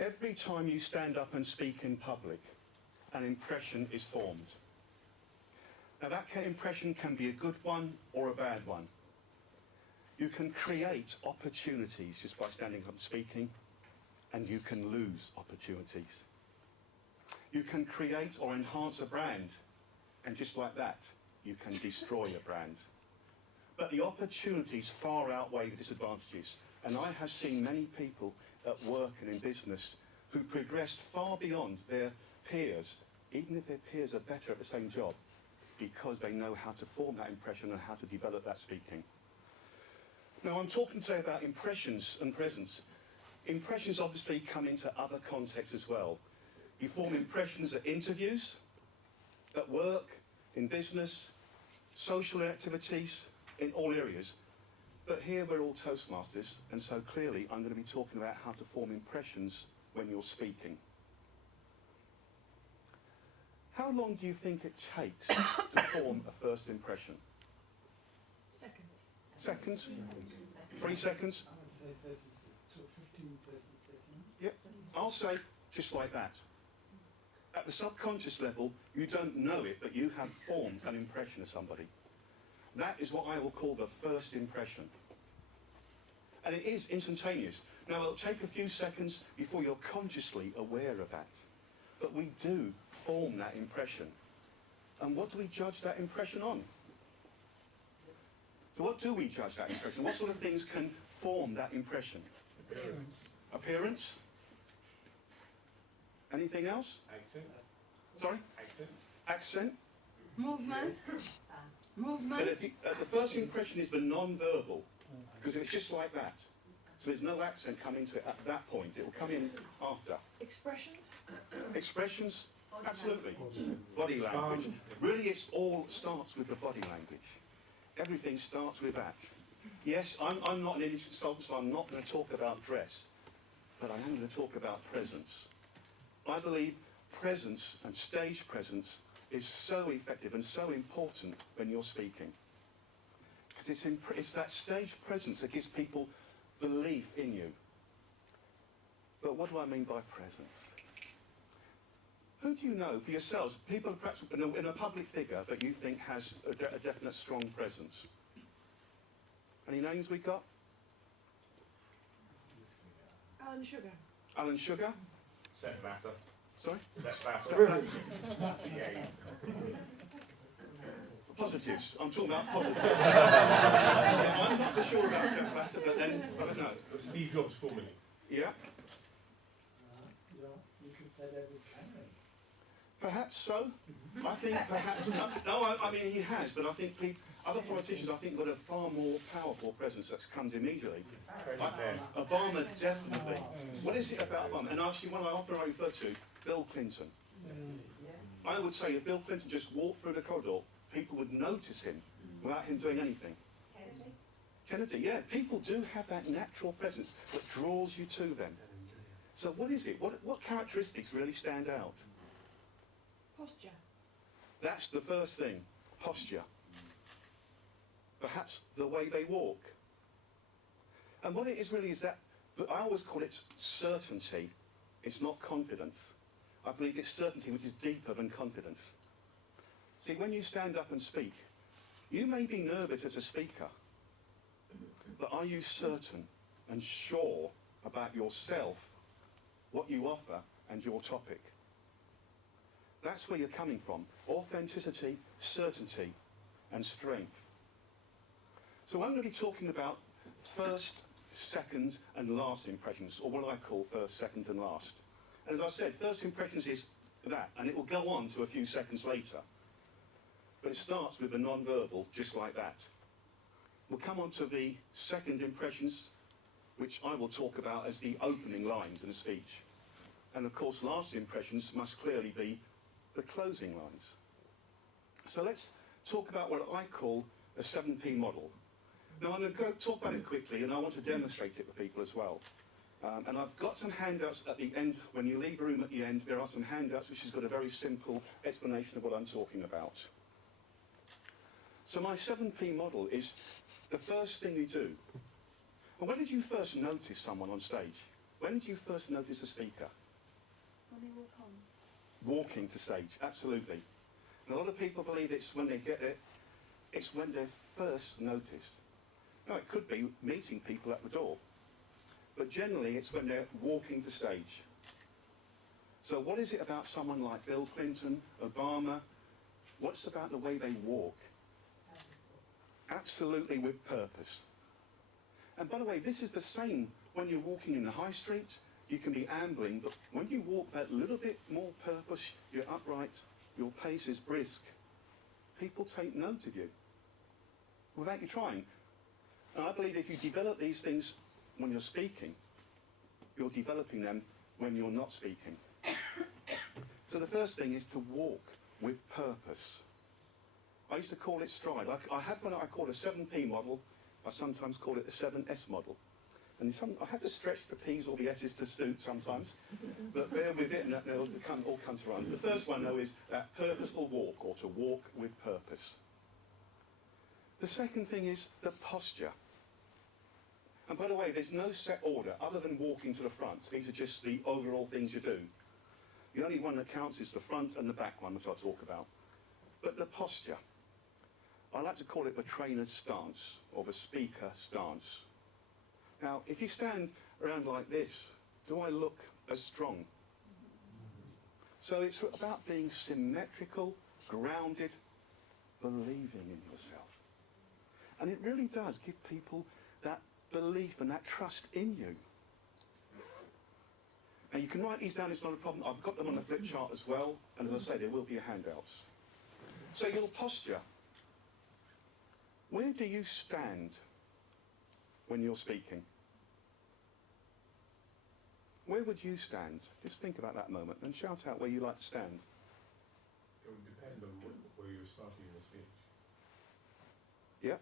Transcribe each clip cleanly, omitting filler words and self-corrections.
Every time you stand up and speak in public, an impression is formed. Now that impression can be a good one or a bad one. You can create opportunities just by standing up and speaking, and you can lose opportunities. You can create or enhance a brand, and just like that, you can destroy a brand. But the opportunities far outweigh the disadvantages. And I have seen many people at work and in business who progressed far beyond their peers, even if their peers are better at the same job, because they know how to form that impression and how to develop that speaking. Now, I'm talking today about impressions and presence. Impressions obviously come into other contexts as well. You form impressions at interviews, at work, in business, social activities, in all areas. But here we're all Toastmasters, and so clearly I'm going to be talking about how to form impressions when you're speaking. How long do you think it takes to form a first impression? Seconds? 3 seconds? I would say 30, so 15, 30 seconds. Yep, I'll say just like that. At the subconscious level, you don't know it, but you have formed an impression of somebody. That is what I will call the first impression. And it is instantaneous. Now, it'll take a few seconds before you're consciously aware of that. But we do form that impression. And what do we judge that impression on? So what do we judge that impression? What sort of things can form that impression? Appearance? Anything else? Accent. Sorry? Accent. Accent? Movement. But the first impression is the non-verbal, because it's just like that. So there's no accent coming to it at that point. It will come in after. Expression. Expressions? Absolutely. Body language. Really, it all starts with the body language. Everything starts with that. Yes, I'm not an English consultant, so I'm not going to talk about dress, but I am going to talk about presence. I believe presence and stage presence is so effective and so important when you're speaking. Because it's that stage presence that gives people belief in you. But what do I mean by presence? Who do you know for yourselves, people perhaps in a public figure that you think has a definite strong presence? Any names we got? Alan Sugar. Alan Sugar? Sepp Blatter. Sorry? Sepp Blatter. Sepp Blatter. Yeah. Positives. I'm talking about positives. I'm not so sure about Sepp Blatter, but then, I don't know. Steve Jobs formerly. Yeah? Yeah, you could say David Cameron. Perhaps so. I think perhaps... No, I mean, he has, but I think other politicians, I think, got a far more powerful presence that's come immediately. Obama, definitely. What is it about Obama? And actually, one I often refer to, Bill Clinton. I would say if Bill Clinton just walked through the corridor, people would notice him without him doing anything. Kennedy, yeah. People do have that natural presence that draws you to them. So what is it? What characteristics really stand out? Posture. That's the first thing, posture. Perhaps the way they walk. And what it is really is that, but I always call it certainty. It's not confidence. I believe it's certainty which is deeper than confidence. See, when you stand up and speak, you may be nervous as a speaker, but are you certain and sure about yourself, what you offer, and your topic? That's where you're coming from. Authenticity, certainty, and strength. So I'm going to be talking about first, second, and last impressions, or what I call first, second, and last. And as I said, first impressions is that, and it will go on to a few seconds later. But it starts with the non-verbal, just like that. We'll come on to the second impressions, which I will talk about as the opening lines in a speech. And of course, last impressions must clearly be the closing lines. So let's talk about what I call a 7P model. Now I'm going to talk about it quickly, and I want to demonstrate it for people as well. And I've got some handouts at the end. When you leave the room at the end, there are some handouts which has got a very simple explanation of what I'm talking about. So my 7P model is the first thing you do. And when did you first notice someone on stage? When do you first notice a speaker? When they walk on. Walking to stage, absolutely. And a lot of people believe it's when they get it, it's when they're first noticed. Now, it could be meeting people at the door, but generally it's when they're walking to stage. So what is it about someone like Bill Clinton, Obama? What's about the way they walk? Absolutely with purpose. And by the way, this is the same when you're walking in the high street. You can be ambling, but when you walk that little bit more purpose, you're upright, your pace is brisk, people take note of you without you trying. And I believe if you develop these things when you're speaking, you're developing them when you're not speaking. So the first thing is to walk with purpose. I used to call it stride. I have one I call a 7P model. I sometimes call it the 7S model. And I have to stretch the P's or the S's to suit sometimes, but bear with it and it'll all come to run. The first one, though, is that purposeful walk, or to walk with purpose. The second thing is the posture. And by the way, there's no set order other than walking to the front. These are just the overall things you do. The only one that counts is the front and the back one, which I'll talk about. But the posture, I like to call it the trainer's stance, or the speaker stance. Now, if you stand around like this, do I look as strong? So it's about being symmetrical, grounded, believing in yourself. And it really does give people that belief and that trust in you. Now, you can write these down, it's not a problem. I've got them on the flip chart as well, and as I say, there will be handouts. So your posture. Where do you stand when you're speaking? Where would you stand? Just think about that moment and shout out where you like to stand. It would depend on where you're starting your speech. Yeah?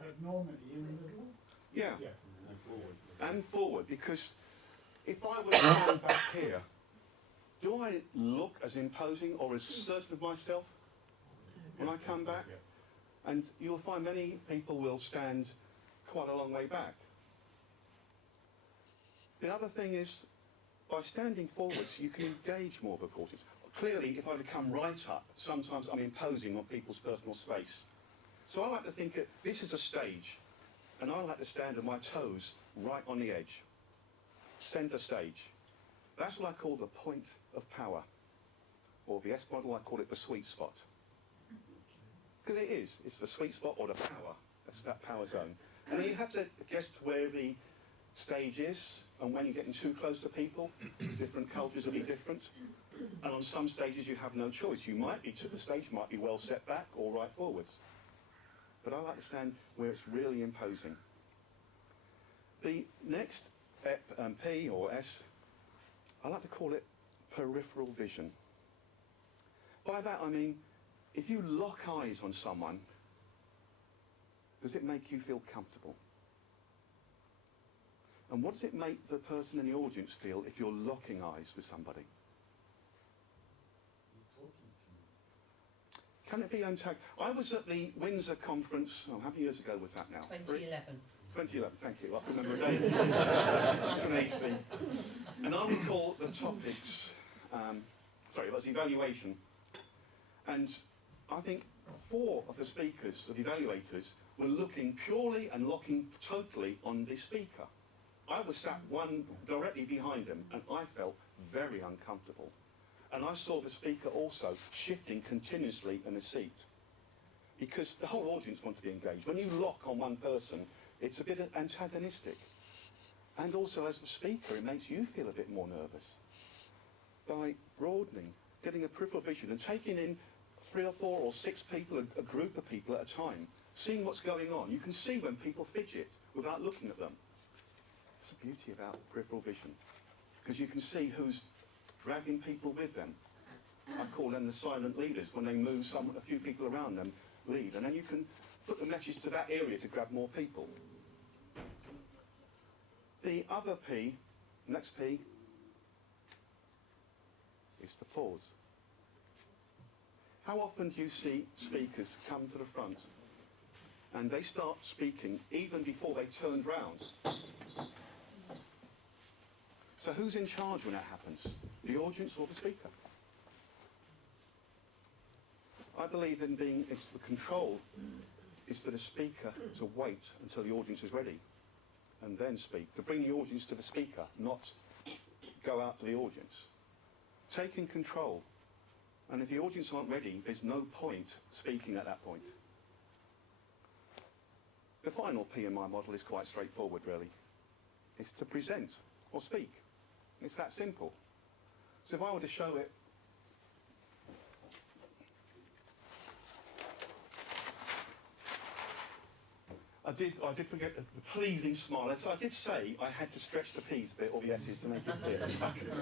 But normally in the middle. Yeah. Yeah, and forward. And forward, because if I were to stand back here, do I look as imposing or as certain of myself when I come back? Yeah. And you'll find many people will stand quite a long way back. The other thing is, by standing forwards, you can engage more of the audience. Clearly, if I were to come right up, sometimes I'm imposing on people's personal space. So I like to think that this is a stage, and I like to stand on my toes right on the edge. Centre stage. That's what I call the point of power. Or the S model, I call it the sweet spot. Because it is. It's the sweet spot or the power. That's that power zone. And then you have to guess where the stage is, and when you're getting too close to people, different cultures will be different. And on some stages you have no choice. The stage might be well set back or right forwards. But I like to stand where it's really imposing. The next P or S, I like to call it peripheral vision. By that I mean, if you lock eyes on someone, does it make you feel comfortable? And what does it make the person in the audience feel if you're locking eyes with somebody? He's talking to you. Can it be untagged? I was at the Windsor Conference, how many years ago was that now? 2011. 2011, thank you. I can remember dates. That's an age thing. And I recall the topics, it was evaluation. And I think 4 of the speakers, of evaluators, were looking purely and locking totally on the speaker. I was sat one directly behind him, and I felt very uncomfortable. And I saw the speaker also shifting continuously in his seat, because the whole audience wanted to be engaged. When you lock on one person, it's a bit antagonistic. And also, as the speaker, it makes you feel a bit more nervous. By broadening, getting a peripheral vision, and taking in 3 or 4 or 6 people, a group of people at a time, seeing what's going on. You can see when people fidget without looking at them. It's the beauty about peripheral vision, because you can see who's dragging people with them. I call them the silent leaders. When they move a few people around them, lead. And then you can put the message to that area to grab more people. The other P, next P, is to pause. How often do you see speakers come to the front and they start speaking even before they turned round? So who's in charge when that happens? The audience or the speaker? I believe in it's for control is for the speaker to wait until the audience is ready and then speak. To bring the audience to the speaker, not go out to the audience. Taking control. And if the audience aren't ready, there's no point speaking at that point. The final P in my model is quite straightforward, really. It's to present or speak. It's that simple. So if I were to show it, I did forget the pleasing smile. So I did say I had to stretch the P's a bit, or the S's, to make it clear.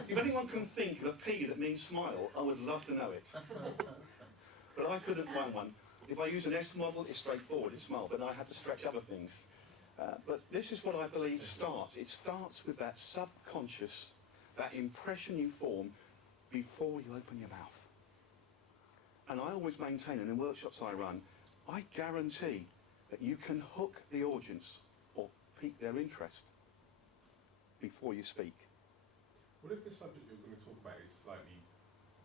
If anyone can think of a P that means smile, I would love to know it. But I couldn't find one. If I use an S model, it's straightforward, it's smile, but I had to stretch other things. But this is what I believe starts. It starts with that subconscious, that impression you form before you open your mouth. And I always maintain, and in workshops I run, I guarantee that you can hook the audience or pique their interest before you speak. What if the subject you're going to talk about is slightly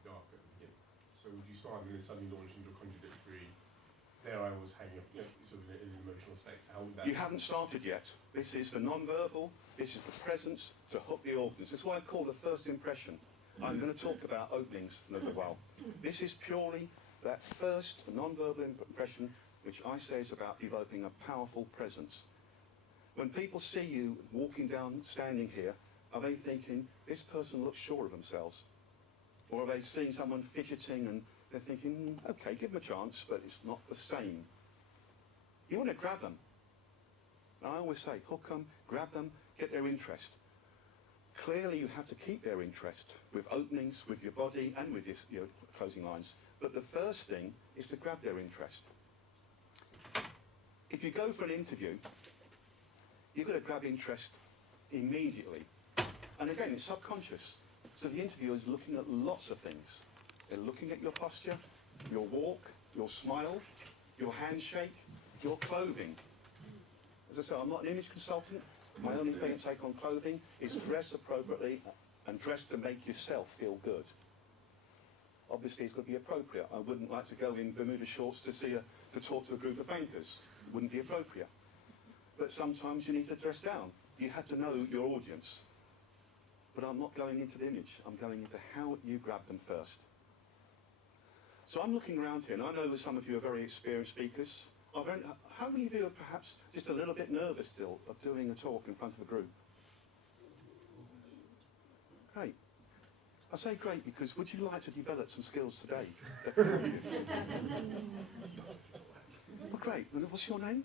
dark at the beginning? So would you start and then suddenly launch into a contradictory, there I was hanging up, sort of in an emotional state? How would that You haven't started yet. This is the non-verbal, this is the presence to hook the audience. This is what I call the first impression. I'm going to talk about openings in a little while. This is purely that first non-verbal impression, which I say is about developing a powerful presence. When people see you walking down, standing here, are they thinking, this person looks sure of themselves? Or are they seeing someone fidgeting and they're thinking, okay, give them a chance, but it's not the same. You want to grab them. I always say, hook them, grab them, get their interest. Clearly you have to keep their interest with openings, with your body and with your closing lines. But the first thing is to grab their interest. If you go for an interview, you've got to grab interest immediately. And again, it's subconscious. So the interviewer is looking at lots of things. They're looking at your posture, your walk, your smile, your handshake, your clothing. As I say, I'm not an image consultant. My only thing to take on clothing is dress appropriately and dress to make yourself feel good. Obviously, it's got to be appropriate. I wouldn't like to go in Bermuda shorts to talk to a group of bankers. It wouldn't be appropriate. But sometimes you need to dress down. You have to know your audience. But I'm not going into the image. I'm going into how you grab them first. So I'm looking around here, and I know that some of you are very experienced speakers. How many of you are perhaps just a little bit nervous still of doing a talk in front of a group? Great. I say great because would you like to develop some skills today? Well, great. What's your name?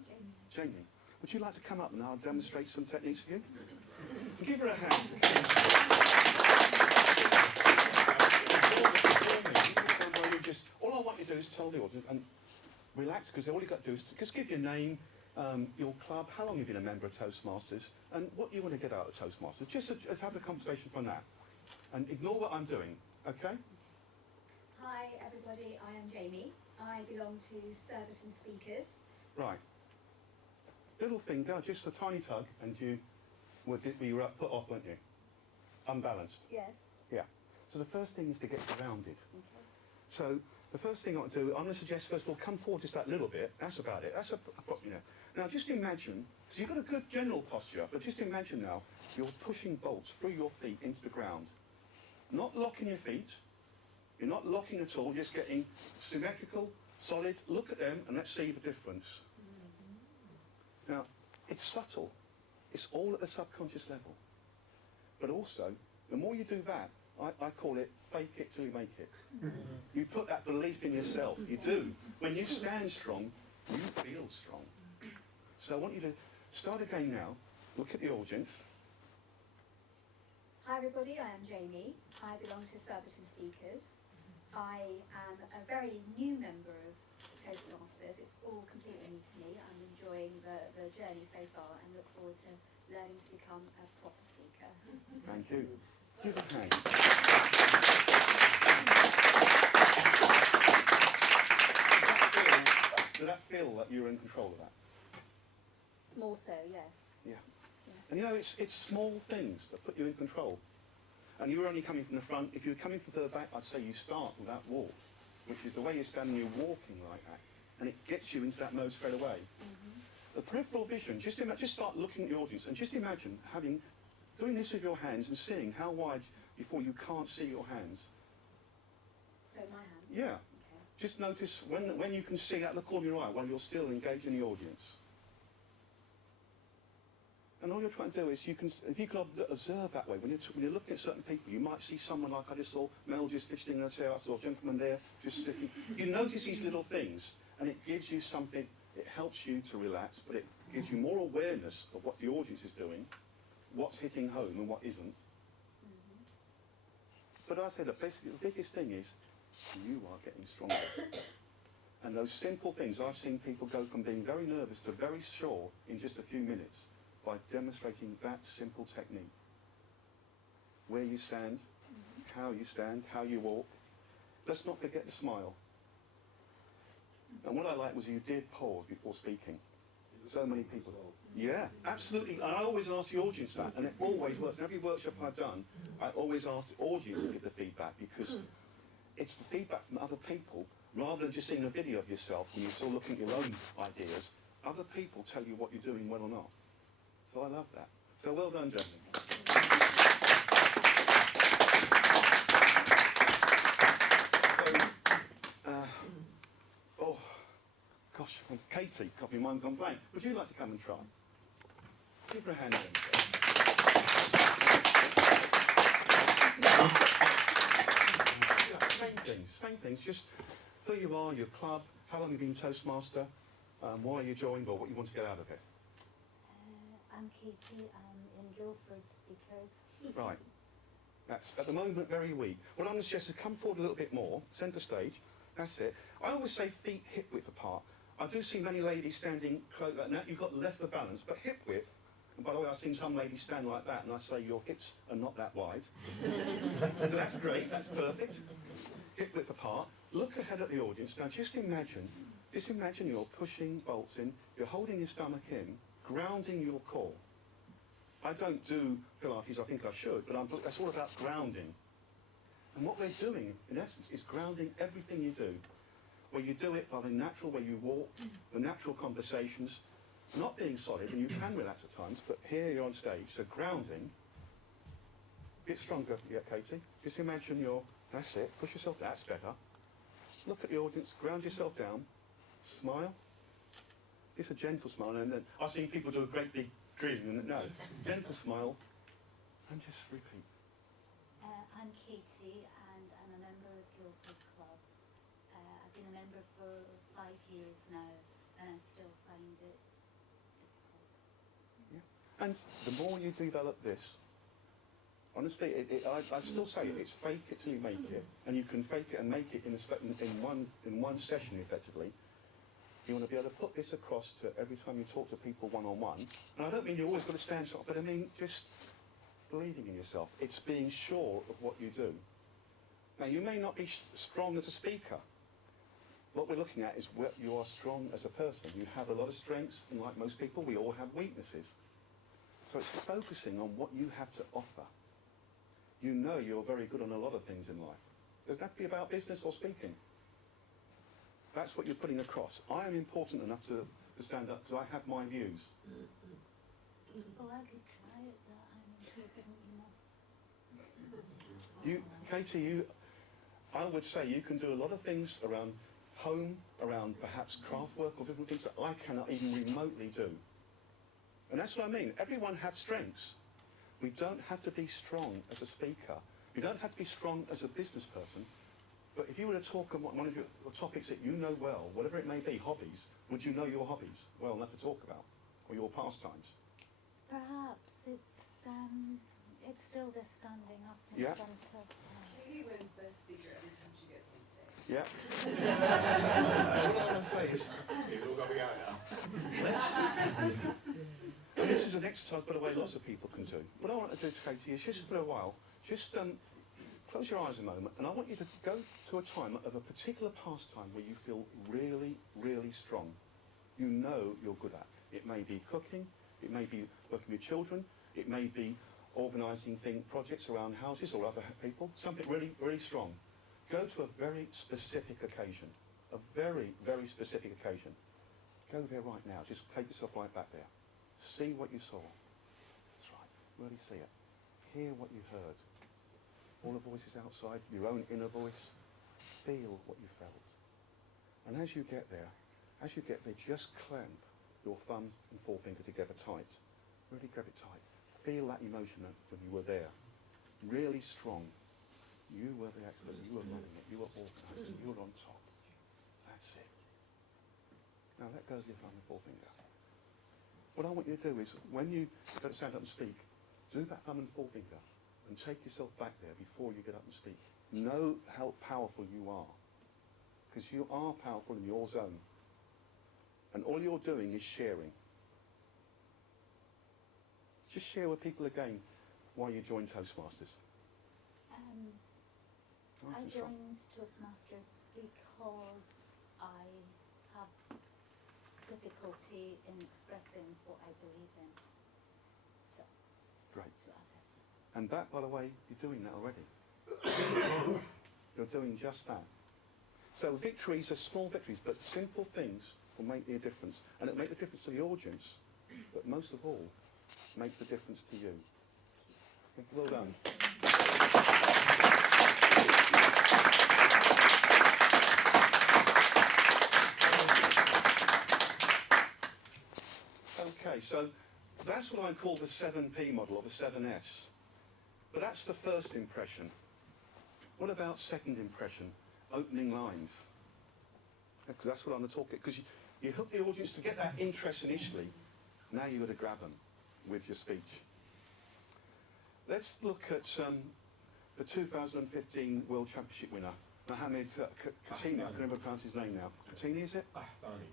Jamie. Would you like to come up and I'll demonstrate some techniques for you? Give her a hand. All I want you to do is tell the audience and relax, because all you've got to do is just give your name, your club, how long you've been a member of Toastmasters, and what you want to get out of Toastmasters. Just have a conversation from that. And ignore what I'm doing, okay? Hi everybody, I am Jamie. I belong to Surbiton Speakers. Right. Little finger, just a tiny tug, and you were put off, weren't you? Unbalanced. Yes. Yeah. So the first thing is to get grounded. Okay. So the first thing I want to do, I'm going to suggest first of all, come forward just that little bit. That's about it. That's Now just imagine, so you've got a good general posture, but just imagine now you're pushing bolts through your feet into the ground. Not locking your feet. You're not locking at all. You're just getting symmetrical, solid. Look at them and let's see the difference. Now, it's subtle. It's all at the subconscious level. But also, the more you do that, I call it fake it till you make it. You put that belief in yourself. You do. When you stand strong, you feel strong. So I want you to start again now. Look at the audience. Hi everybody, I am Jamie. I belong to Surbiton Speakers. I am a very new member of Toastmasters. It's all completely new to me. I'm enjoying the journey so far and look forward to learning to become a proper speaker. Thank you. Give a hand. Did that feel like you were in control of that? More so, yes. Yeah. And you know, it's small things that put you in control. and you were only coming from the front, if you were coming from further back, I'd say you start with that walk, which is the way you're standing, you're walking like that, and it gets you into that mode straight away. The peripheral vision, just start looking at the audience and just imagine doing this with your hands and seeing how wide before you can't see your hands. So my hand? Yeah. Okay. Just notice when you can see out the corner of your eye while you're still engaged in the audience. And all you're trying to do is, if you can observe that way, when you're looking at certain people, you might see someone like I just saw, Mel just fidgeting in her chair, I saw a gentleman there just sitting. You notice these little things, and it gives you something, it helps you to relax, but it gives you more awareness of what the audience is doing, what's hitting home and what isn't. But I say that basically the biggest thing is you are getting stronger. And those simple things, I've seen people go from being very nervous to very sure in just a few minutes by demonstrating that simple technique. Where you stand, how you walk. Let's not forget the smile. And what I liked was you did pause before speaking. So many people. Yeah, absolutely. And I always ask the audience that, and it always works. In every workshop I've done, I always ask the audience to give the feedback, because it's the feedback from other people, rather than just seeing a video of yourself when you're still looking at your own ideas. Other people tell you what you're doing well or not. So I love that. So well done, gentlemen. Oh, gosh, Katie, got my mind gone blank. Would you like to come and try? Give her a hand then. Same things, just who you are, your club, how long you've been Toastmaster, why you joined, or what you want to get out of it. I'm Katie, I'm in Guildford Speakers. Right. That's at the moment very weak. What I'm going to suggest is come forward a little bit more, centre stage. That's it. I always say feet hip width apart. I do see many ladies standing close like that. You've got less of a balance, but hip width. And by the way, I've seen some ladies stand like that, and I say your hips are not that wide. So that's great. That's perfect. Hip width apart. Look ahead at the audience. Now just imagine you're pushing bolts in. You're holding your stomach in, grounding your core. I don't do Pilates, I think I should, but that's all about grounding. And what we're doing, in essence, is grounding everything you do. Where you do it by the natural way you walk, the natural conversations, not being solid, and you can relax at times, but here you're on stage, so grounding. Get stronger, yeah, Katie. Just imagine that's it, push yourself, that's better. Look at the audience, ground yourself down, smile. It's a gentle smile, and then I've seen people do a great big grin, and no, gentle smile, and just repeat. I'm Katie, and I'm a member of Guildford Club. I've been a member for 5 years now, and I still find it difficult. Yeah. And the more you develop this, honestly, I still say it's fake it till you make it, and you can fake it and make it in one session effectively. You want to be able to put this across to every time you talk to people one-on-one. And I don't mean you always got to stand strong, but I mean just believing in yourself. It's being sure of what you do. Now, you may not be strong as a speaker. What we're looking at is where you are strong as a person. You have a lot of strengths, and like most people, we all have weaknesses. So it's focusing on what you have to offer. You know you're very good on a lot of things in life. Doesn't have to be about business or speaking. That's what you're putting across. I am important enough to stand up because I have my views. Oh, I could try it, but I'm important enough. Katie, I would say you can do a lot of things around home, around perhaps craft work or different things that I cannot even remotely do. And that's what I mean. Everyone has strengths. We don't have to be strong as a speaker. You don't have to be strong as a business person. But if you were to talk on one of your topics that you know well, whatever it may be, hobbies, would you know your hobbies well enough to talk about? Or your pastimes? Perhaps it's still the standing up in Yeah. front of... Katie wins best speaker every time she gets on stage. Yeah. What I want to say is, It's all coming out now. and this is an exercise, by the way, lots of people can do. What I want to do, Katie, is just for a while, just close your eyes a moment, and I want you to go to a time of a particular pastime where you feel really, really strong. You know you're good at. It may be cooking, it may be working with children, it may be organising projects around houses or other people, something really, really strong. Go to a very specific occasion, a very, very specific occasion. Go there right now. Just take yourself right back there. See what you saw. That's right. Really see it. Hear what you heard. All the voices outside, your own inner voice. Feel what you felt. And as you get there, just clamp your thumb and forefinger together tight. Really grab it tight. Feel that emotion when you were there. Really strong. You were the expert. You were running it. You were organising. You were on top. That's it. Now let go of your thumb and forefinger. What I want you to do is, when you go to stand up and speak, do that thumb and forefinger and take yourself back there before you get up and speak. Know how powerful you are. Because you are powerful in your zone. And all you're doing is sharing. Just share with people again why you joined Toastmasters. I joined Toastmasters because I have difficulty in expressing what I believe in Great. to others. And that, by the way, you're doing that already. You're doing just that. So victories are small victories, but simple things will make a difference. And it'll make the difference to the audience, but most of all, make the difference to you. Well done. Okay, so that's what I call the 7P model, or the 7S. But that's the first impression. What about second impression? Opening lines. Because that's what I'm going to talk about. Because you hook the audience to get that interest initially. Now you've got to grab them with your speech. Let's look at the 2015 World Championship winner, Mohamed Katini. I can never pronounce his name now. Katini, is it? Ahdani.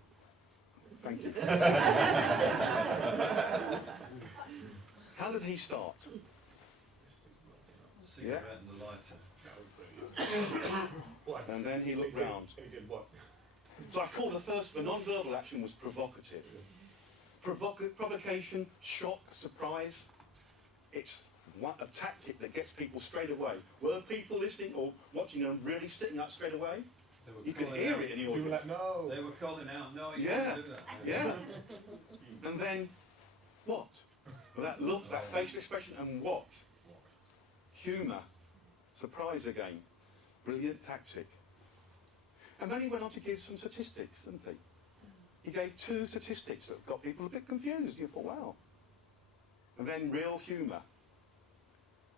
Thank you. How did he start? Cigarette and the lighter. And then he looked round. And he said, what? So I call the non-verbal action was provocative. Provocation, shock, surprise. It's a tactic that gets people straight away. Were people listening or watching and really sitting up straight away? You could hear it in the You were audience. like, no. They were calling out, no, you Yeah, can't do that. yeah. And then, what? Well, that look, that facial expression, and what? Humour. Surprise again. Brilliant tactic. And then he went on to give some statistics, didn't he? He gave 2 statistics that got people a bit confused. You thought, wow. And then real humour.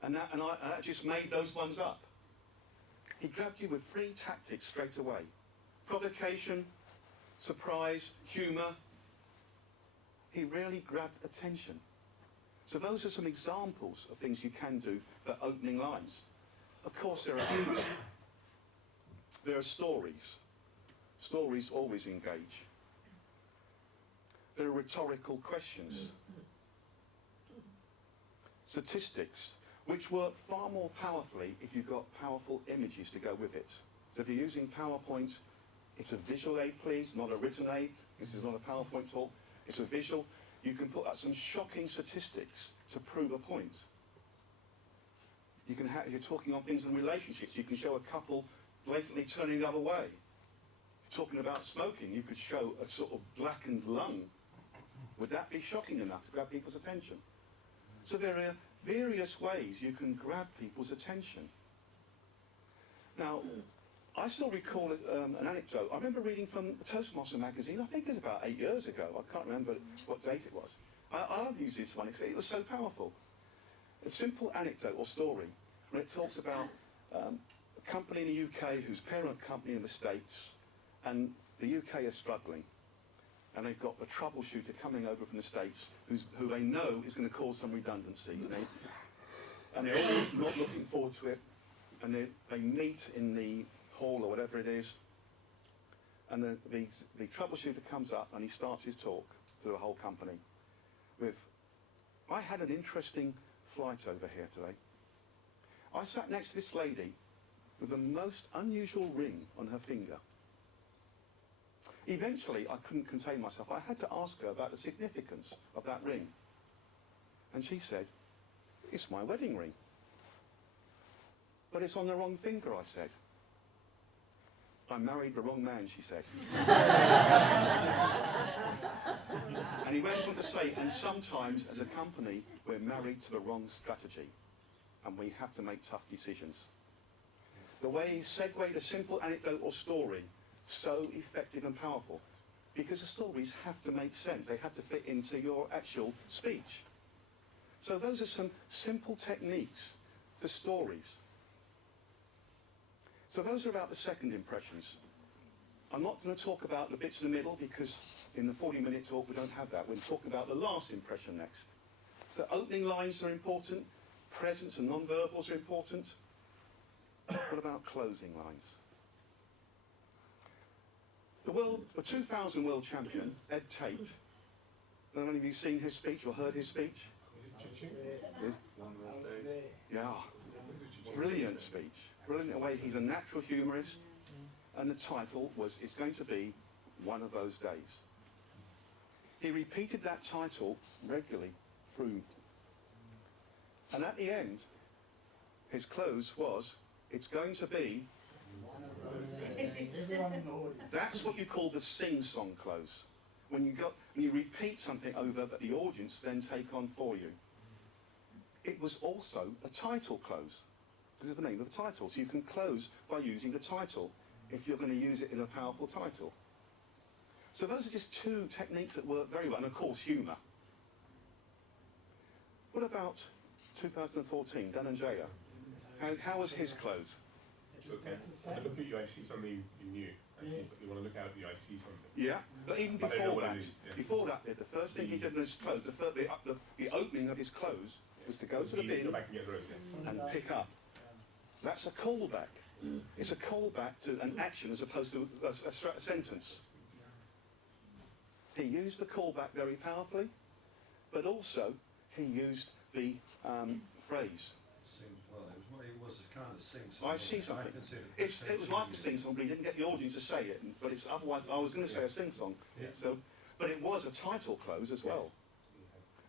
And I just made those ones up. He grabbed you with 3 tactics straight away. Provocation, surprise, humour. He really grabbed attention. So those are some examples of things you can do for opening lines. Of course there are others. There are stories. Stories always engage. There are rhetorical questions. Statistics, which work far more powerfully if you've got powerful images to go with it. So if you're using PowerPoint, it's a visual aid, please, not a written aid. This is not a PowerPoint talk. It's a visual. You can put up some shocking statistics to prove a point. You can if you're talking on things in relationships, you can show a couple blatantly turning the other way. Talking about smoking, you could show a sort of blackened lung. Would that be shocking enough to grab people's attention? So there are various ways you can grab people's attention. Now, I still recall an anecdote. I remember reading from the Toastmaster magazine, I think it was about 8 years ago. I can't remember what date it was. I'll use this one because it was so powerful. A simple anecdote or story when it talks about a company in the UK whose parent company in the States, and the UK are struggling. And they've got the troubleshooter coming over from the States who they know is going to cause some redundancies. And they're all not looking forward to it. And they meet in the hall or whatever it is. And the troubleshooter comes up and he starts his talk to the whole company with, I had an interesting flight over here today. I sat next to this lady with the most unusual ring on her finger. Eventually, I couldn't contain myself. I had to ask her about the significance of that ring. And she said, It's my wedding ring. But it's on the wrong finger, I said. I married the wrong man, she said. And he went on to say, and sometimes as a company, we're married to the wrong strategy. And we have to make tough decisions. The way he segued a simple anecdote or story, so effective and powerful. Because the stories have to make sense. They have to fit into your actual speech. So those are some simple techniques for stories. So those are about the second impressions. I'm not going to talk about the bits in the middle because in the 40-minute talk we don't have that. We'll talk about the last impression next. So opening lines are important. Presence and non-verbals are important. What about closing lines? The 2000 world champion, Ed Tate, have any of you seen his speech or heard his speech? Yeah, brilliant speech. Brilliant in a way, he's a natural humorist, and the title was, it's going to be One of Those Days. He repeated that title regularly through. And at the end, his close was, it's going to be One of those days. Everyone in the audience. That's what you call the sing-song close. When you repeat something over that the audience then take on for you. It was also a title close, because of the name of the title. So you can close by using the title, if you're going to use it in a powerful title. So those are just two techniques that work very well, and of course humour. What about 2014, Dan and Jaya? How was his close? Okay. I look at you, I see something you knew. Yes. You want to look out at you, I see something. Yeah, but even But I don't know before what that, it is, yeah. the first thing he did in his close, the opening of his close, was to go to the bin Go back and get the rose, yeah. and pick up. That's a callback. It's a callback to an action as opposed to a sentence. He used the callback very powerfully, but also he used the phrase. Well, it was a kind of sing-song. I see something. It was like a sing-song, but he didn't get the audience to say it. But it's otherwise, I was going to say a sing-song. Yeah. So, but it was a title close as well,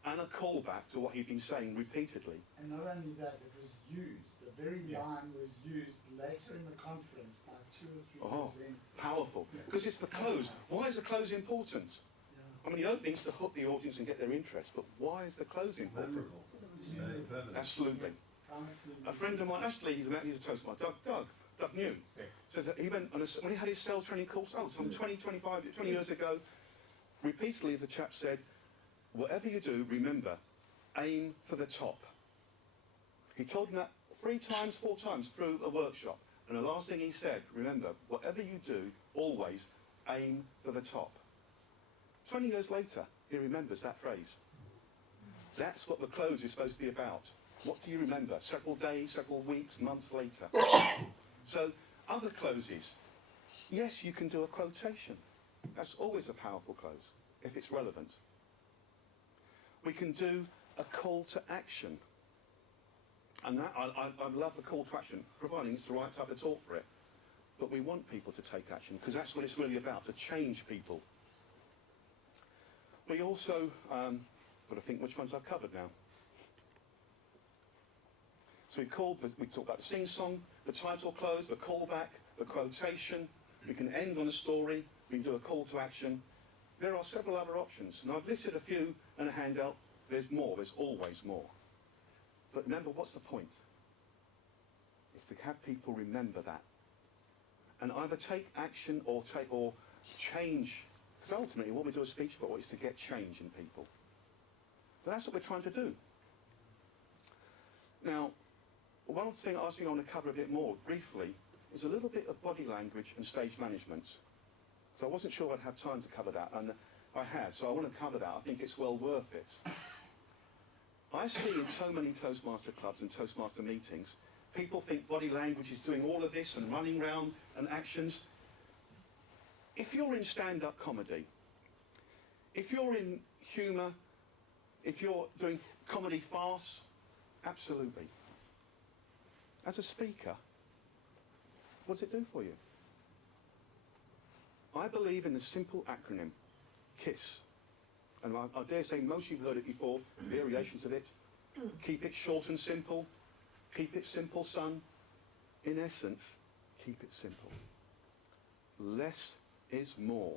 and a callback to what he'd been saying repeatedly. And not only that, it was used. The very line was used later in the conference by 2 or 3 Oh, presenters. powerful. Because it's the close. Why is the close important? Yeah. I mean, the opening's to hook the audience and get their interest, but why is the close important? Memorable. Stay permanent. Absolutely. A friend of mine, actually, he's a Toastmaster, Doug New. Yeah. So that he went on when he had his sales training course, some 20 years ago, repeatedly the chap said, whatever you do, remember, aim for the top. He told him that 4 times through a workshop. And the last thing he said, remember, whatever you do, always aim for the top. 20 years later, he remembers that phrase. That's what the close is supposed to be about. What do you remember? Several days, several weeks, months later. So, other closes. Yes, you can do a quotation. That's always a powerful close, if it's relevant. We can do a call to action. And that, I love the call to action, providing it's the right type of talk for it. But we want people to take action, because that's what it's really about, to change people. We also, got to think which ones I've covered now. So we talked about the sing-song, the title close, the callback, the quotation. We can end on a story. We can do a call to action. There are several other options. And I've listed a few in a handout. There's more. There's always more. But remember, what's the point? It's to have people remember that. And either take action or change. Because ultimately, what we do a speech for is to get change in people. But that's what we're trying to do. Now, one thing I was going to cover a bit more briefly is a little bit of body language and stage management. So I wasn't sure I'd have time to cover that, and I have, so I want to cover that. I think it's well worth it. I see in so many Toastmaster clubs and Toastmaster meetings, people think body language is doing all of this and running round and actions. If you're in stand-up comedy, if you're in humour, if you're doing comedy farce, absolutely. As a speaker, what does it do for you? I believe in the simple acronym, KISS. And I dare say most of you have heard it before, variations of it. Keep it short and simple. Keep it simple, son. In essence, keep it simple. Less is more.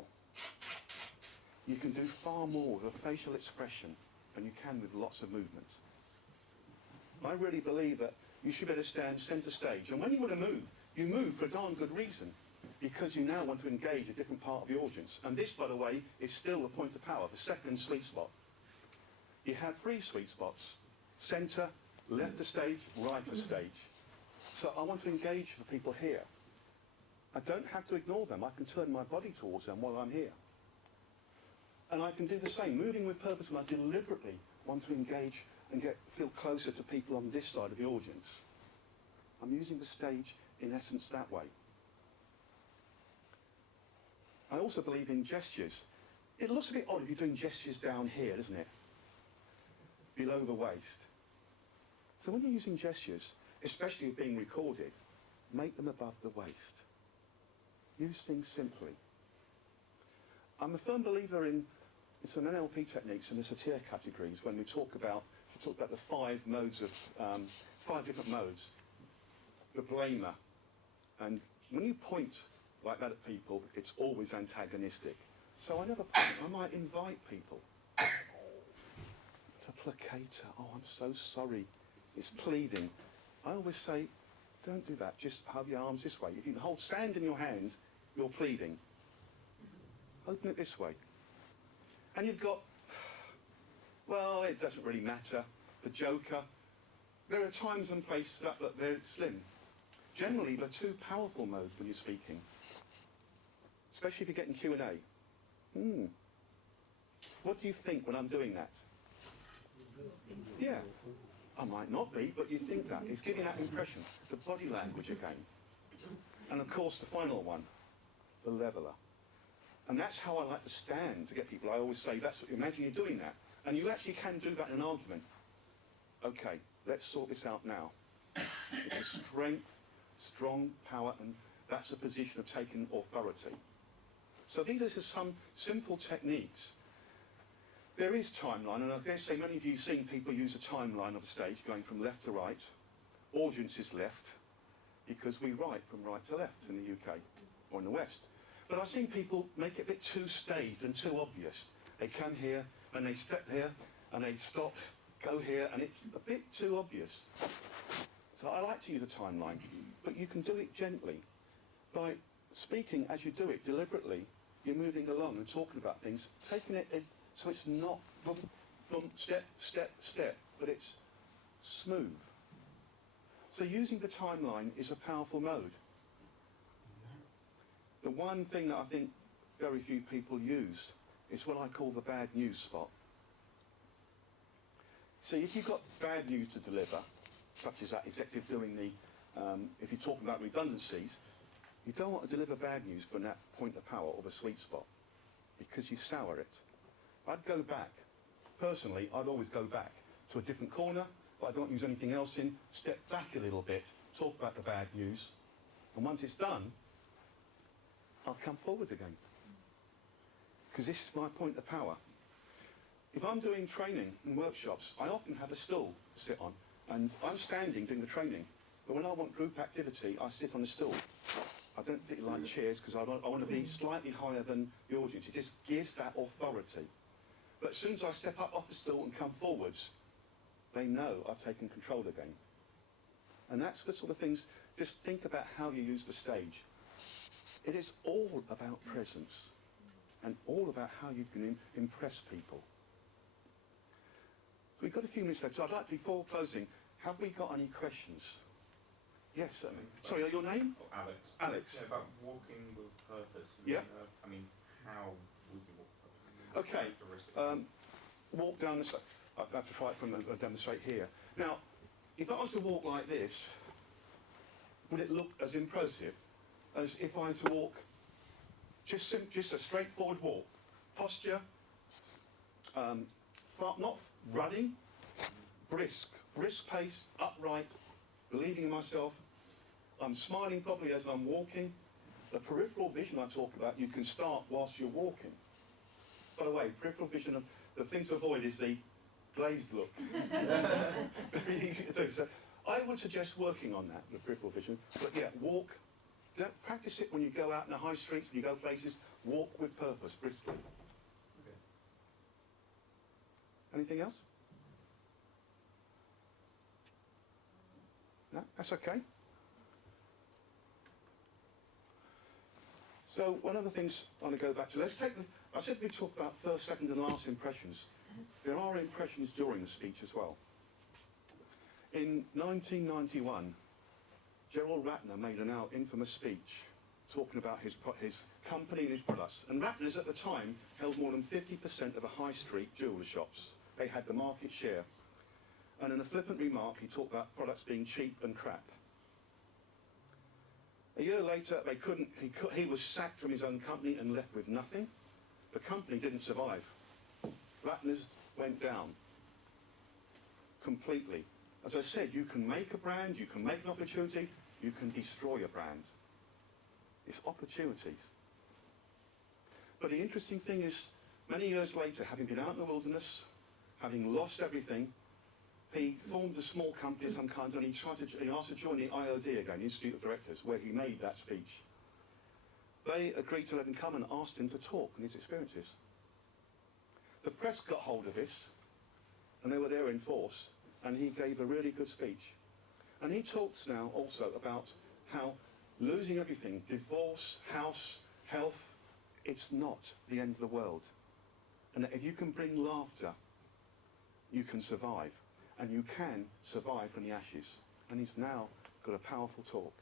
You can do far more with a facial expression than you can with lots of movement. I really believe that you should better stand centre stage. And when you want to move, you move for a darn good reason, because you now want to engage a different part of the audience. And this, by the way, is still the point of power, the second sweet spot. You have 3 sweet spots: centre, left of stage, right of stage. So I want to engage the people here. I don't have to ignore them. I can turn my body towards them while I'm here. And I can do the same, moving with purpose when I deliberately want to engage and feel closer to people on this side of the audience. I'm using the stage, in essence, that way. I also believe in gestures. It looks a bit odd if you're doing gestures down here, doesn't it? Below the waist. So when you're using gestures, especially if being recorded, make them above the waist. Use things simply. I'm a firm believer in some NLP techniques and the satir categories when we talk about the 5 modes of 5 different modes. The blamer. And when you point like that at people, it's always antagonistic. So I never point. I might invite people. The placator. Oh, I'm so sorry. It's pleading. I always say, don't do that. Just have your arms this way. If you can hold sand in your hand, you're pleading. Open it this way. And you've got, well, it doesn't really matter. The joker. There are times and places that they're slim. Generally, there are 2 powerful modes when you're speaking. Especially if you're getting Q&A. What do you think when I'm doing that? Yeah. I might not be, but you think that. It's giving that impression. The body language again. And of course, the final one, the leveller. And that's how I like to stand to get people. I always say, imagine you're doing that. And you actually can do that in an argument. Okay, let's sort this out now. It's a strength, strong power, and that's a position of taking authority. So these are just some simple techniques. There is timeline, and I dare say many of you have seen people use a timeline of a stage going from left to right. Audience is left, because we write from right to left in the UK, or in the West. But I've seen people make it a bit too staged and too obvious. They come here, and they step here, and they stop, go here, and it's a bit too obvious. So I like to use a timeline, but you can do it gently. By speaking as you do it deliberately, you're moving along and talking about things, taking it in, so it's not boom, boom, step, step, step, but it's smooth. So using the timeline is a powerful mode. The one thing that I think very few people use is what I call the bad news spot. So if you've got bad news to deliver, such as that executive doing if you're talking about redundancies, you don't want to deliver bad news from that point of power or the sweet spot, because you sour it. I'd go back. Personally, I'd always go back to a different corner, but I don't use anything else in, step back a little bit, talk about the bad news, and once it's done, I'll come forward again. Because this is my point of power. If I'm doing training and workshops, I often have a stool to sit on, and I'm standing doing the training. But when I want group activity, I sit on a stool. I don't particularly like chairs because I want to be slightly higher than the audience. It just gives that authority. But as soon as I step up off the stool and come forwards, they know I've taken control again. And that's the sort of things, just think about how you use the stage. It is all about presence and all about how you can impress people. We've got a few minutes left, so I'd like, before closing, have we got any questions? Yes, certainly. Sorry, your name? Oh, Alex. Alex. Yeah, about walking with purpose. Yeah. I mean, how would you walk? Okay. Walk down the street. I'll have to try it from down the straight here. Now, if I was to walk like this, would it look as impressive as if I was to walk just a straightforward walk? Posture, not running, brisk pace, upright, believing in myself. I'm smiling probably as I'm walking. The peripheral vision I talk about, you can start whilst you're walking. By the way, peripheral vision, the thing to avoid is the glazed look. Very easy to do. So I would suggest working on that, the peripheral vision. But yeah, walk. Don't practice it when you go out in the high streets, when you go places. Walk with purpose, briskly. Okay. Anything else? No, that's okay. So one of the things I want to go back to, let's take, I said we talk about first, second and last impressions. There are impressions during the speech as well. In 1991, Gerald Ratner made a now infamous speech talking about his company and his products. And Ratner's at the time held more than 50% of the high street jeweller shops. They had the market share. And in a flippant remark, he talked about products being cheap and crap. A year later, he was sacked from his own company and left with nothing. The company didn't survive. Ratner's went down completely. As I said, you can make a brand, you can make an opportunity, you can destroy a brand. It's opportunities. But the interesting thing is, many years later, having been out in the wilderness, having lost everything, he formed a small company of some kind, and he asked to join the IOD again, the Institute of Directors, where he made that speech. They agreed to let him come and asked him to talk on his experiences. The press got hold of this, and they were there in force, and he gave a really good speech. And he talks now also about how losing everything, divorce, house, health, it's not the end of the world. And that if you can bring laughter, you can survive. And you can survive from the ashes. And he's now got a powerful talk.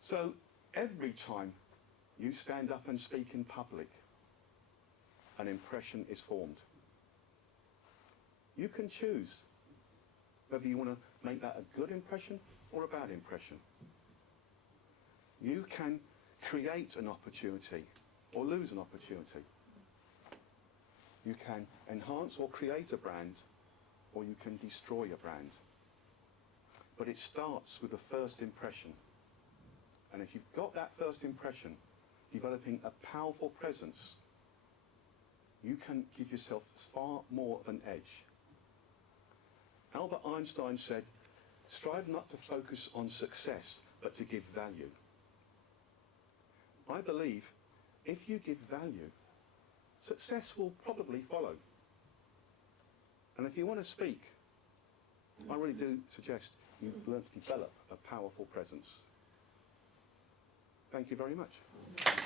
So every time you stand up and speak in public, an impression is formed. You can choose whether you want to make that a good impression or a bad impression. You can create an opportunity or lose an opportunity. You can enhance or create a brand, or you can destroy a brand. But it starts with the first impression. And if you've got that first impression, developing a powerful presence, you can give yourself far more of an edge. Albert Einstein said, strive not to focus on success, but to give value. I believe if you give value, success will probably follow. And if you want to speak, I really do suggest you learn to develop a powerful presence. Thank you very much.